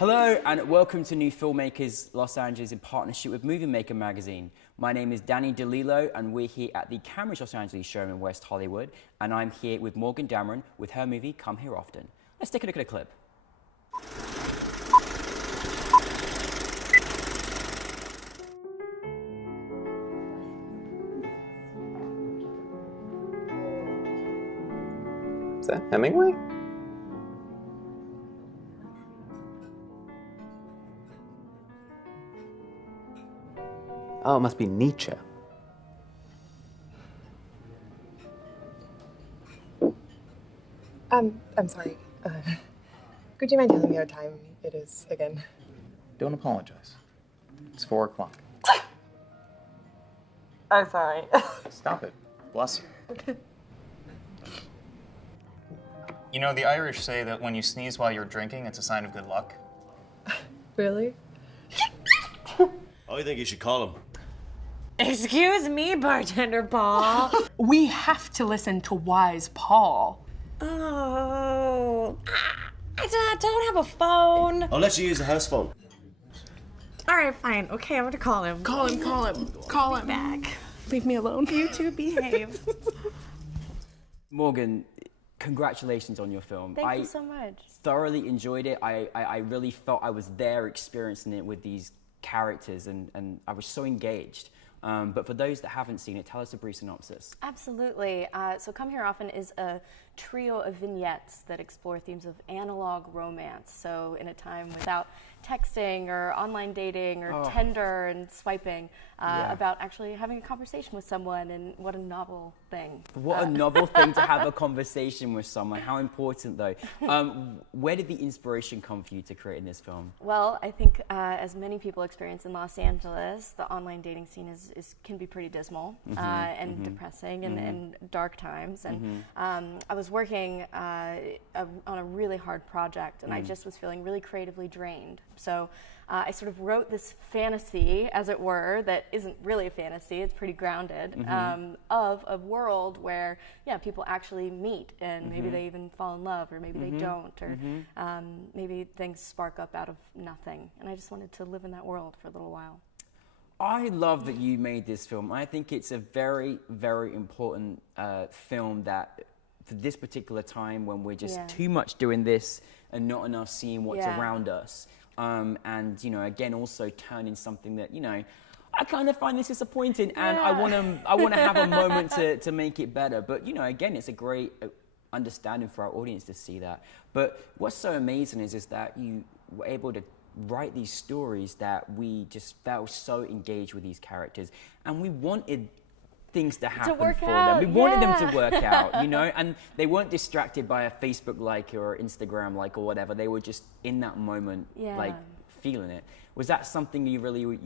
Hello and welcome to New Filmmakers Los Angeles in partnership with Movie Maker magazine. My name is Danny DeLillo and we're here at the Cambridge Los Angeles showroom in West Hollywood, and I'm here with Morgan Dameron with her movie Come Here Often. Let's take a look at a clip. Is that Hemingway? Oh, it must be Nietzsche. I'm sorry. Could you mind telling me what time it is again? Don't apologize. It's 4 o'clock. I'm sorry. Stop it. Bless you. You know, the Irish say that when you sneeze while you're drinking, it's a sign of good luck. Really? I think you should call him. Excuse me, bartender Paul. We have to listen to wise Paul. Oh, I don't have a phone. I'll let you use the house phone. All right, fine. Okay, I'm gonna call him. Call him. Back. Leave me alone. You two behave. Morgan, congratulations on your film. Thank you so much. Thoroughly enjoyed it. I really felt I was there experiencing it with these characters and I was so engaged. But for those that haven't seen it, tell us a brief synopsis. Absolutely. So Come Here Often is a trio of vignettes that explore themes of analog romance. So in a time without texting or online dating or Tinder and swiping, about actually having a conversation with someone, and what a novel thing. What a novel thing to have a conversation with someone. How important though. Where did the inspiration come for you to create in this film? Well, I think as many people experience in Los Angeles, the online dating scene can be pretty dismal and depressing and dark times. And I was working on a really hard project, and I just was feeling really creatively drained. So I sort of wrote this fantasy, as it were, that isn't really a fantasy, it's pretty grounded, of a world where, people actually meet, and maybe they even fall in love, or maybe they don't, or maybe things spark up out of nothing. And I just wanted to live in that world for a little while. I love that you made this film. I think it's a very, very important film that for this particular time when we're just too much doing this and not enough seeing what's around us. And, again, also turning something that, I kind of find this disappointing, and I want to have a moment to make it better. But, again, it's a great understanding for our audience to see that. But what's so amazing is that you were able to write these stories that we just felt so engaged with these characters, and we wanted things to happen for them. We wanted them to work out, and they weren't distracted by a Facebook like or Instagram like or whatever. They were just in that moment, like feeling it. Was that something you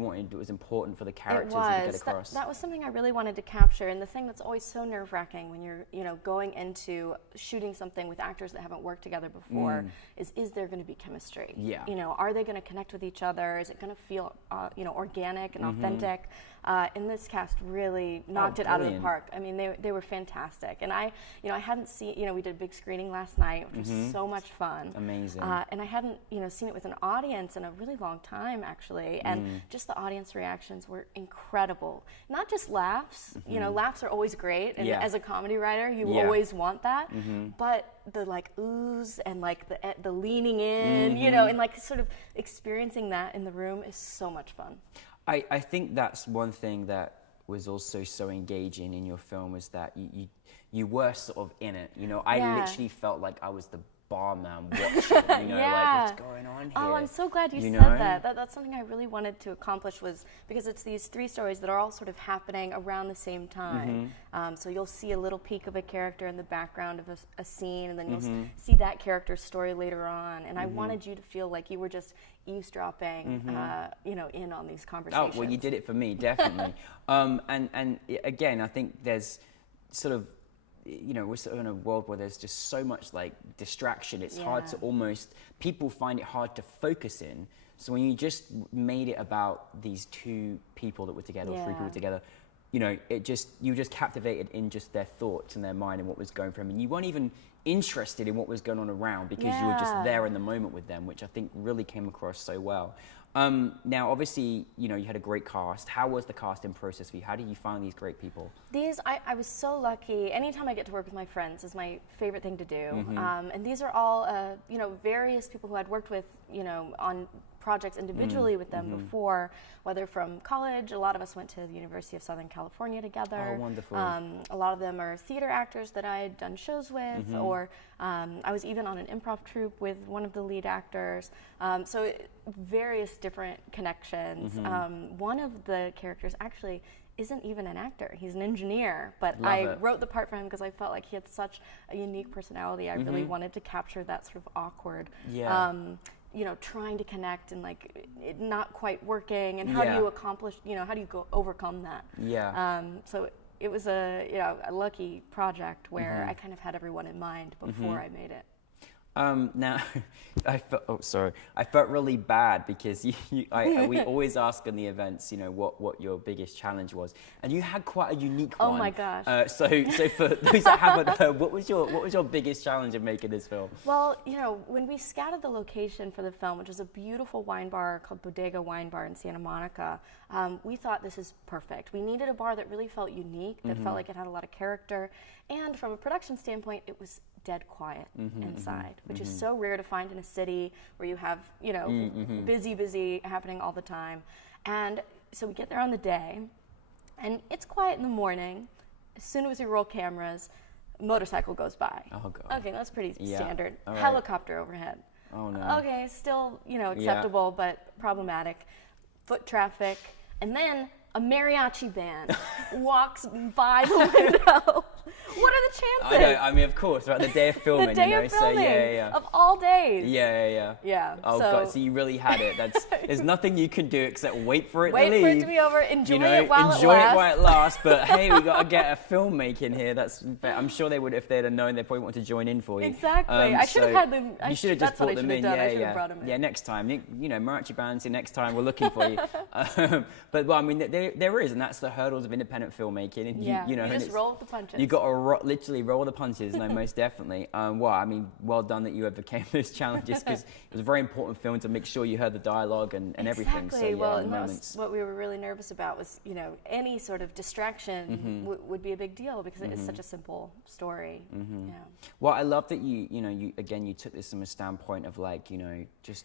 wanted that was important for the characters to get across? That was something I really wanted to capture, and the thing that's always so nerve-wracking when you're going into shooting something with actors that haven't worked together before is there going to be chemistry? Yeah. Are they going to connect with each other? Is it going to feel organic and authentic? And this cast really knocked it out of the park. I mean, they were fantastic, and I hadn't seen, we did a big screening last night, which was so much fun. Amazing. And I hadn't seen it with an audience in a really long time, actually, and just the audience reactions were incredible. Not just laughs, laughs are always great, and as a comedy writer, you always want that, but the oohs and the leaning in, and sort of experiencing that in the room is so much fun. I think that's one thing that was also so engaging in your film, is that you were sort of in it. I literally felt like I was the barman watching, like what's going on here. Oh, I'm so glad you said that. That's something I really wanted to accomplish, was because it's these 3 stories that are all sort of happening around the same time. So you'll see a little peek of a character in the background of a scene, and then you'll see that character's story later on. And I wanted you to feel like you were just eavesdropping, in on these conversations. Oh, well, you did it for me, definitely. And again, I think there's sort of, we're sort of in a world where there's just so much distraction. It's hard to people find it hard to focus in. So when you just made it about these 2 people that were together, or 3 people together, you know, you were just captivated in just their thoughts and their mind and what was going for them, and you weren't even interested in what was going on around because you were just there in the moment with them, which I think really came across so well. Now, obviously, you know, you had a great cast. How was the casting process for you? How did you find these great people? I was so lucky. Anytime I get to work with my friends is my favorite thing to do. And these are all, you know, various people who I'd worked with, you know, on projects individually with them before, whether from college. A lot of us went to the University of Southern California together. Oh, wonderful. A lot of them are theater actors that I had done shows with, or I was even on an improv troupe with one of the lead actors. So various different connections. One of the characters actually isn't even an actor. He's an engineer, but I wrote the part for him because I felt like he had such a unique personality. I really wanted to capture that sort of awkward, you know, trying to connect and like it not quite working, and how do you accomplish, you know, how do you overcome that? So it was a, you know, a lucky project where I kind of had everyone in mind before I made it. Now, I felt really bad because we always ask in the events, you know, what your biggest challenge was, and you had quite a unique one. Oh my gosh! So for those that haven't heard, what was your biggest challenge in making this film? Well, you know, when we scouted the location for the film, which is a beautiful wine bar called Bodega Wine Bar in Santa Monica, we thought this is perfect. We needed a bar that really felt unique, that felt like it had a lot of character, and from a production standpoint, it was dead quiet inside, which is so rare to find in a city where you have, you know, busy happening all the time. And so we get there on the day, and it's quiet in the morning. As soon as we roll cameras, a motorcycle goes by. Oh, God. Okay, that's pretty standard. Right. Helicopter overhead. Oh, no. Okay, still, you know, acceptable, but problematic. Foot traffic. And then a mariachi band walks by the window. What are the chances? I know, I mean, of course, right? The day of filming, the day you know, of filming, so of all days. Yeah. Oh, God, so you really had it. There's nothing you can do except wait for it to leave. Wait for it to be over, enjoy it while it lasts. But hey, we got to get a filmmaking here. I'm sure they would, if they'd have known, they probably want to join in for you. Exactly. I should have had them. You should have just brought them in. I should have brought them in. Yeah, next time. You know, mariachi bands, next time we're looking for you. But, well, I mean, there is, and that's the hurdles of independent filmmaking. And you know, you just roll with the punches. You got to literally roll the punches, no, most definitely. Well, I mean, well done that you overcame those challenges, because it was a very important film to make sure you heard the dialogue and everything. So, well, and that's what we were really nervous about was, you know, any sort of distraction would be a big deal because it is such a simple story. Yeah. Well, I love that you took this from a standpoint of like, you know, just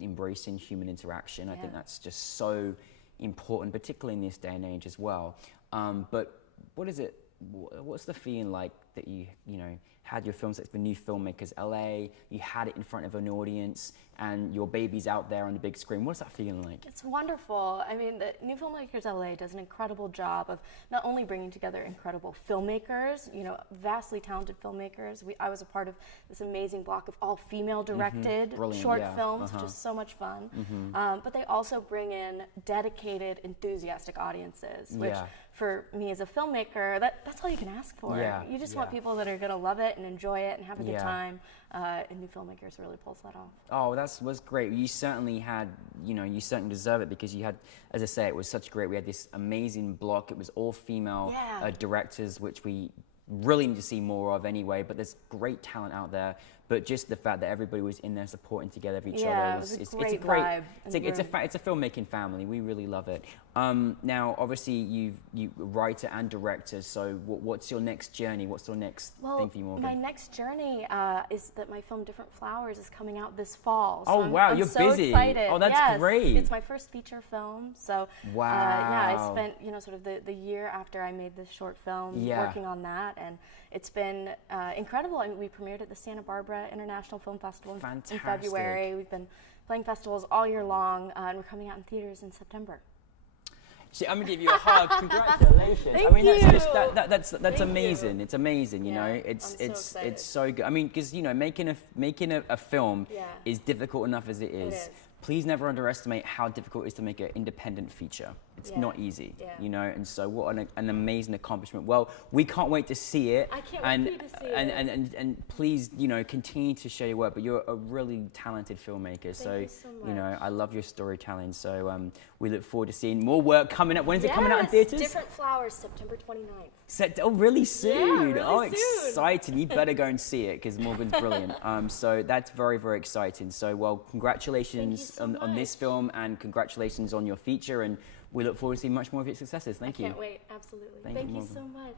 embracing human interaction. I think that's just so important, particularly in this day and age as well. But what's the feeling like that you know, had your films like the New Filmmakers LA, you had it in front of an audience, and your baby's out there on the big screen? What's that feeling like? It's wonderful. I mean, the New Filmmakers LA does an incredible job of not only bringing together incredible filmmakers, you know, vastly talented filmmakers. I was a part of this amazing block of all female directed short films, which is so much fun. But they also bring in dedicated, enthusiastic audiences, which for me as a filmmaker, that's all you can ask for. You just want people that are going to love it and enjoy it and have a good time. And New Filmmakers really pulls that off. Oh, that was great. You certainly had, you know, you certainly deserve it, because you had, as I say, it was such great. We had this amazing block. It was all female directors, which we really need to see more of anyway, but there's great talent out there. But just the fact that everybody was in there supporting together of each other, it's a great vibe. It's a filmmaking family. We really love it. Now, obviously, you writer and director. So, what's your next journey? What's your next thing for you, Morgan? My next journey is that my film Different Flowers is coming out this fall. So wow, you're so busy. Excited. Oh, that's great. It's my first feature film. So I spent, you know, sort of the year after I made this short film working on that, and it's been incredible. I mean, we premiered at the Santa Barbara International Film Festival in February. We've been playing festivals all year long, and we're coming out in theaters in September. See, I'm gonna give you a hug. Congratulations! Thank you. That's just that's amazing. You. It's amazing. You know, it's so good. I mean, because you know, making a film is difficult enough as it is. Please never underestimate how difficult it is to make an independent feature. It's Yeah. not easy, Yeah. you know, and so what an amazing accomplishment. Well, we can't wait to see it. I can't and, wait for you to see and please, you know, continue to share your work, but you're a really talented filmmaker. Thank you so much. You know, I love your storytelling. So we look forward to seeing more work coming up. When is it coming out in theaters? Different Flowers, September 29th. Really soon. really soon. Exciting. You better go and see it because Morgan's brilliant. So that's very, very exciting. So, well, congratulations so on this much. film and congratulations on your feature. And we look forward to seeing much more of your successes. Thank you. Can't wait, absolutely. Thank you, Thank you Morgan. so much.